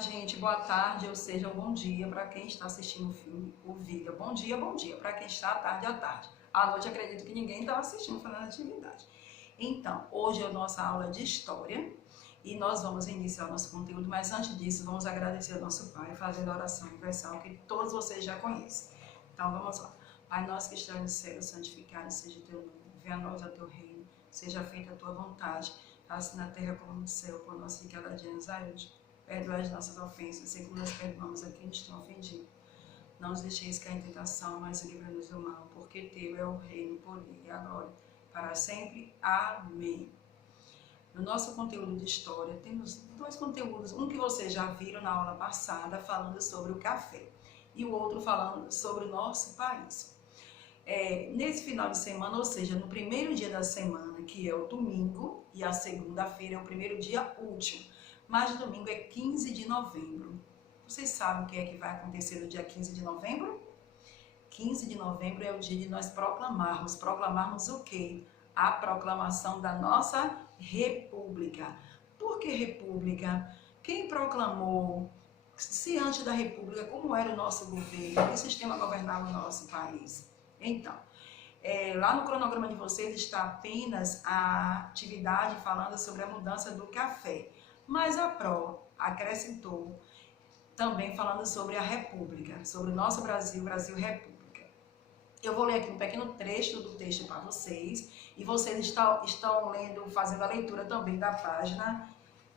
Gente, boa tarde, ou seja, bom dia para quem está assistindo o filme, o vídeo. Bom dia para quem está à tarde. À noite, acredito que ninguém está assistindo, fazendo atividade. Então, hoje é a nossa aula de História e nós vamos iniciar o nosso conteúdo, mas antes disso, vamos agradecer ao nosso Pai, fazendo a oração universal que todos vocês já conhecem. Então, vamos lá. Pai nosso que está no céu, santificado seja o teu nome. Venha a nós o teu reino, seja feita a tua vontade, assim na terra como no céu, por nós que cada dia nos ajude. Perdoai as nossas ofensas, segundo as perdoamos a quem nos tem ofendido. Não nos deixeis cair em tentação, mas livra-nos do mal, porque teu é o reino, o poder e a glória, para sempre. Amém. No nosso conteúdo de história, temos dois conteúdos. Um que vocês já viram na aula passada, falando sobre o café, e o outro falando sobre o nosso país. Nesse final de semana, ou seja, no primeiro dia da semana, que é o domingo, e a segunda-feira é o primeiro dia útil. Mas domingo é 15 de novembro. Vocês sabem o que é que vai acontecer no dia 15 de novembro? 15 de novembro é o dia de nós proclamarmos. Proclamarmos o quê? A proclamação da nossa república. Por que república? Quem proclamou? Se antes da república, como era o nosso governo? Que sistema governava o nosso país? Então, lá no cronograma de vocês está apenas a atividade falando sobre a mudança do café. Mas a PRO acrescentou também falando sobre a República, sobre o nosso Brasil, Brasil República. Eu vou ler aqui um pequeno trecho do texto para vocês, e vocês estão lendo, fazendo a leitura também da página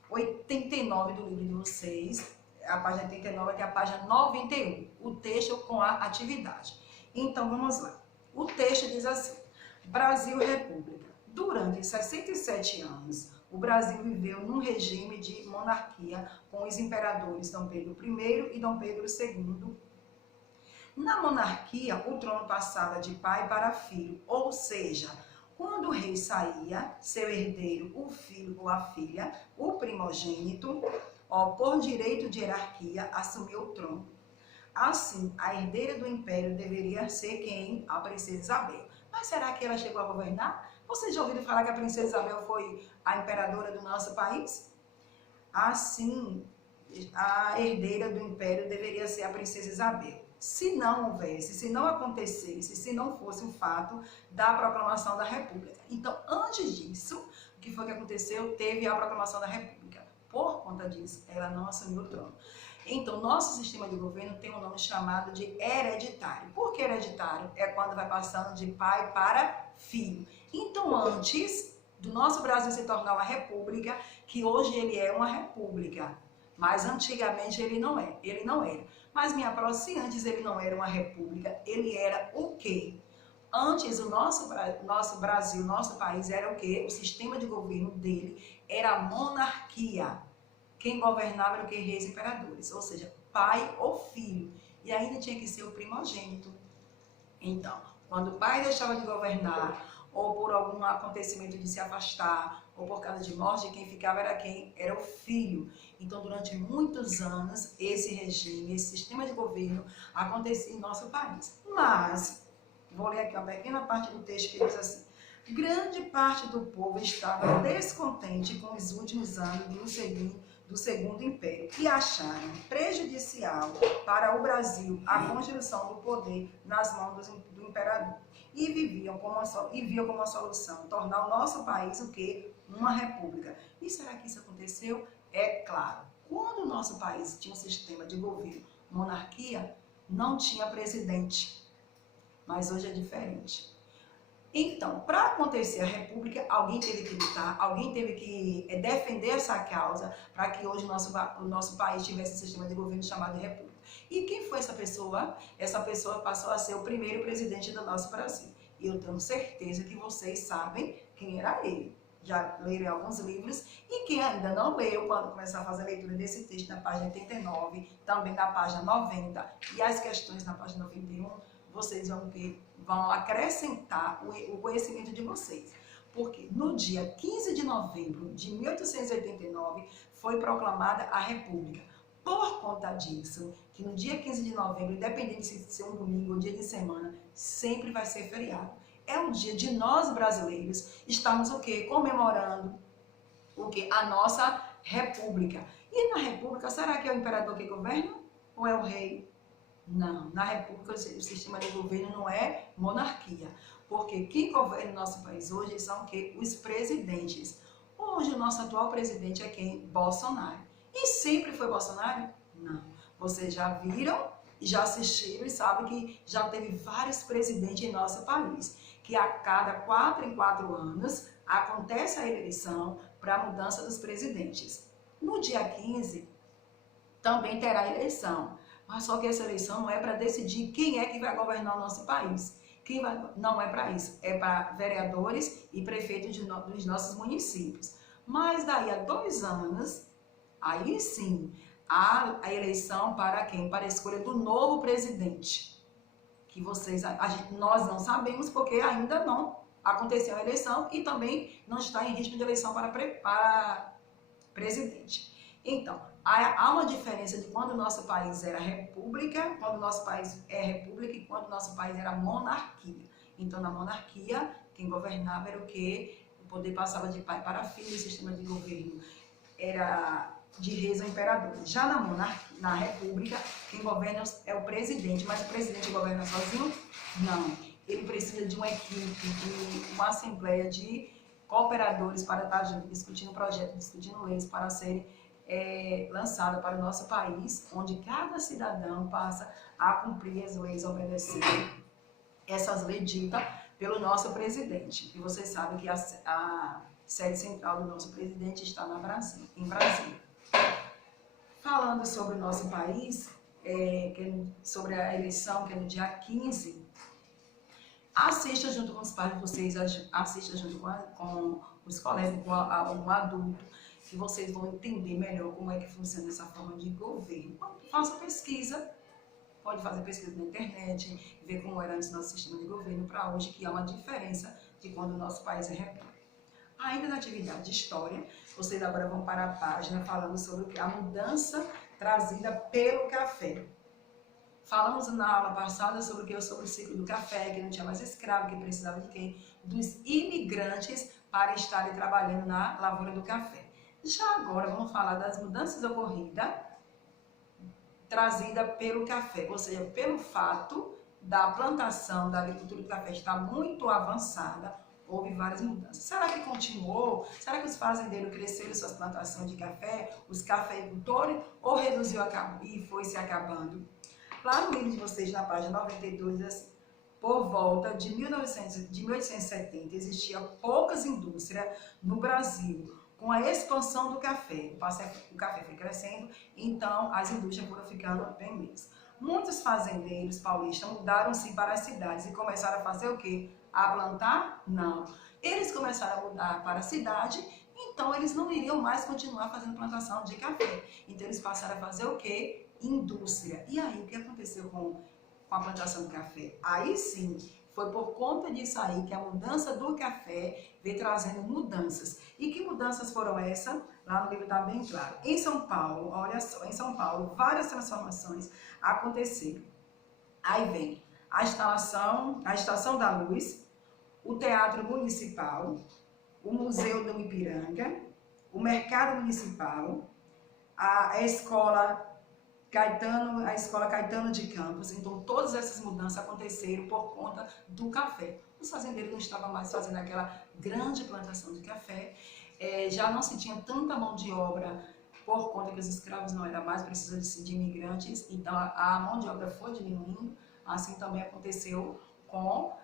89 do livro de vocês, a página 89 até a página 91, o texto com a atividade. Então vamos lá. O texto diz assim: Brasil República. Durante 67 anos, o Brasil viveu num regime de monarquia com os imperadores Dom Pedro I e Dom Pedro II. Na monarquia, o trono passava de pai para filho, ou seja, quando o rei saía, seu herdeiro, o filho ou a filha, o primogênito, por direito de hierarquia, assumiu o trono. Assim, a herdeira do império deveria ser quem? A princesa Isabel. Mas será que ela chegou a governar? Vocês já ouviram falar que a princesa Isabel foi a imperadora do nosso país? Assim, a herdeira do império deveria ser a princesa Isabel. Se não houvesse, se não acontecesse, se não fosse o fato da proclamação da República. Então, antes disso, o que foi que aconteceu? Teve a proclamação da República. Por conta disso, ela não assumiu o trono. Então, nosso sistema de governo tem um nome chamado de hereditário. Por que hereditário? É quando vai passando de pai para filho. Então, antes do nosso Brasil se tornar uma república, que hoje ele é uma república, mas antigamente ele não era. Mas minha pró, se antes ele não era uma república, ele era o quê? Antes o nosso Brasil, nosso país era o quê? O sistema de governo dele era a monarquia. Quem governava era o que? Reis e imperadores, ou seja, pai ou filho. E ainda tinha que ser o primogênito. Então, quando o pai deixava de governar, ou por algum acontecimento de se afastar, ou por causa de morte, quem ficava era quem? Era o filho. Então, durante muitos anos, esse regime, esse sistema de governo acontecia em nosso país. Mas, vou ler aqui uma pequena parte do texto que diz assim: grande parte do povo estava descontente com os últimos anos do Segundo Império e acharam prejudicial para o Brasil a construção do poder nas mãos do imperador. E viam como uma solução tornar o nosso país o quê? Uma república. E será que isso aconteceu? É claro. Quando o nosso país tinha um sistema de governo, monarquia, não tinha presidente. Mas hoje é diferente. Então, para acontecer a república, alguém teve que lutar, alguém teve que defender essa causa para que hoje o nosso país tivesse um sistema de governo chamado de república. E quem foi essa pessoa? Essa pessoa passou a ser o primeiro presidente do nosso Brasil. E eu tenho certeza que vocês sabem quem era ele. Já leram alguns livros, e quem ainda não leu, quando começar a fazer a leitura desse texto na página 89, também na página 90, e as questões na página 91, vocês vão acrescentar o conhecimento de vocês. Porque no dia 15 de novembro de 1889 foi proclamada a República. Por conta disso, que no dia 15 de novembro, independente de ser um domingo ou dia de semana, sempre vai ser feriado. É um dia de nós brasileiros estarmos o quê? Comemorando o quê? A nossa República. E na República, será que é o imperador que governa? Ou é o rei? Não, na República o sistema de governo não é monarquia. Porque quem governa o nosso país hoje são o quê? Os presidentes. Hoje o nosso atual presidente é quem? Bolsonaro. E sempre foi Bolsonaro? Não. Vocês já viram, já assistiram e sabem que já teve vários presidentes em nosso país. Que a cada 4 em 4 anos acontece a eleição para a mudança dos presidentes. No dia 15 também terá eleição. Mas só que essa eleição não é para decidir quem é que vai governar o nosso país. Não é para isso. É para vereadores e prefeitos dos nossos municípios. Mas daí a 2 anos, aí sim, há a eleição para quem? Para a escolha do novo presidente. Que nós não sabemos porque ainda não aconteceu a eleição e também não está em ritmo de eleição para presidente. Então, há uma diferença de quando o nosso país era república, quando o nosso país é república e quando o nosso país era monarquia. Então, na monarquia, quem governava era o quê? O poder passava de pai para filho, o sistema de governo era de reis ou imperadores. Já na monarquia, na república, quem governa é o presidente, mas o presidente governa sozinho? Não. Ele precisa de uma equipe, de uma assembleia de cooperadores para estar junto, discutindo projetos, discutindo leis para serem lançada para o nosso país, onde cada cidadão passa a cumprir as leis, obedecer essas leis ditas pelo nosso presidente. E vocês sabem que a sede central do nosso presidente está em Brasília. Falando sobre o nosso país, sobre a eleição, que é no dia 15, assista junto com os pais de vocês, assista junto com os colegas, com algum adulto, que vocês vão entender melhor como é que funciona essa forma de governo. Faça pesquisa, pode fazer pesquisa na internet, ver como era antes o nosso sistema de governo para hoje, que há uma diferença de quando o nosso país é república. Ainda na atividade de história, vocês agora vão para a página falando sobre a mudança trazida pelo café. Falamos na aula passada sobre o que? Sobre o ciclo do café, que não tinha mais escravo, que precisava de quem? Dos imigrantes para estarem trabalhando na lavoura do café. Já agora vamos falar das mudanças ocorridas trazida pelo café, ou seja, pelo fato da plantação da agricultura do café estar muito avançada, houve várias mudanças. Será que continuou? Será que os fazendeiros cresceram suas plantações de café, os cafeicultores, ou reduziu e foi se acabando? Lá no livro de vocês, na página 92, assim, por volta de 1870, existia poucas indústrias no Brasil. Com a expansão do café, o café foi crescendo, então as indústrias foram ficando bem menos. Muitos fazendeiros paulistas mudaram-se para as cidades e começaram a fazer o quê? A plantar? Não. Eles começaram a mudar para a cidade, então eles não iriam mais continuar fazendo plantação de café. Então eles passaram a fazer o quê? Indústria. E aí, o que aconteceu com a plantação do café? Aí sim, foi por conta disso aí que a mudança do café veio trazendo mudanças. E que mudanças foram essas? Lá no livro está bem claro. Em São Paulo, olha só, em São Paulo, várias transformações aconteceram. Aí vem a Estação da Luz, o Teatro Municipal, o Museu do Ipiranga, o Mercado Municipal, a Escola Caetano de Campos. Então, todas essas mudanças aconteceram por conta do café. Os fazendeiros não estavam mais fazendo aquela grande plantação de café, já não se tinha tanta mão de obra por conta que os escravos não eram mais, precisam de imigrantes, então a mão de obra foi diminuindo. Assim também aconteceu com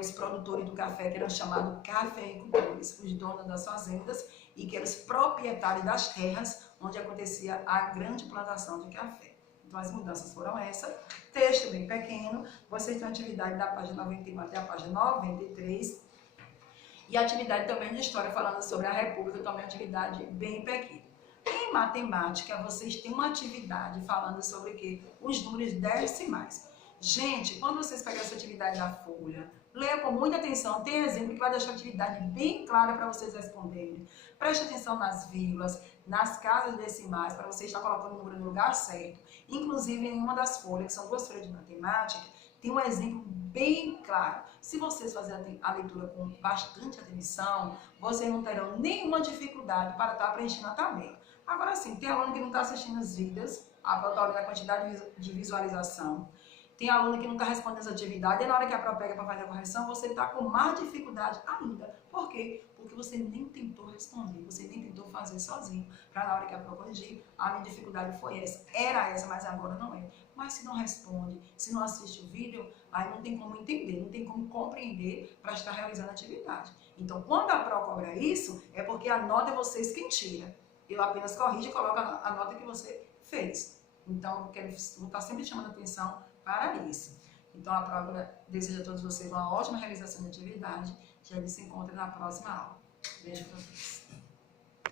os produtores do café, que eram chamados cafeicultores, os donos das fazendas e que eram os proprietários das terras onde acontecia a grande plantação de café. Então as mudanças foram essas. Texto bem pequeno, vocês têm a atividade da página 91 até a página 93. E a atividade também de história, falando sobre a República, também é atividade bem pequena. Em matemática, vocês têm uma atividade falando sobre o quê? Os números decimais. Gente, quando vocês pegarem essa atividade da folha, leia com muita atenção, tem exemplo que vai deixar a atividade bem clara para vocês responderem. Preste atenção nas vírgulas, nas casas decimais, para você estar colocando o número no lugar certo. Inclusive, em uma das folhas, que são 2 folhas de matemática, tem um exemplo bem claro. Se vocês fizerem a leitura com bastante atenção, vocês não terão nenhuma dificuldade para estar preenchendo a tabela. Agora sim, tem aluno que não está assistindo as vidas, a prova está olhando a quantidade de visualização. Tem aluno que não está respondendo as atividades, e na hora que a prova pega para fazer a correção, você está com mais dificuldade ainda. Por quê? Porque você nem tentou responder, você nem tentou fazer sozinho. Para na hora que a prova corrigir, a minha dificuldade foi essa. Era essa, mas agora não é. Mas se não responde, se não assiste o vídeo, aí não tem como entender, não tem como compreender para estar realizando a atividade. Então, quando a prova cobra isso, é porque a nota é vocês quem tira. Eu apenas corrijo e coloco a nota que você fez. Então, vou estar sempre chamando atenção para isso. Então, a prova deseja a todos vocês uma ótima realização de atividade. Já se encontra na próxima aula. Beijo para vocês.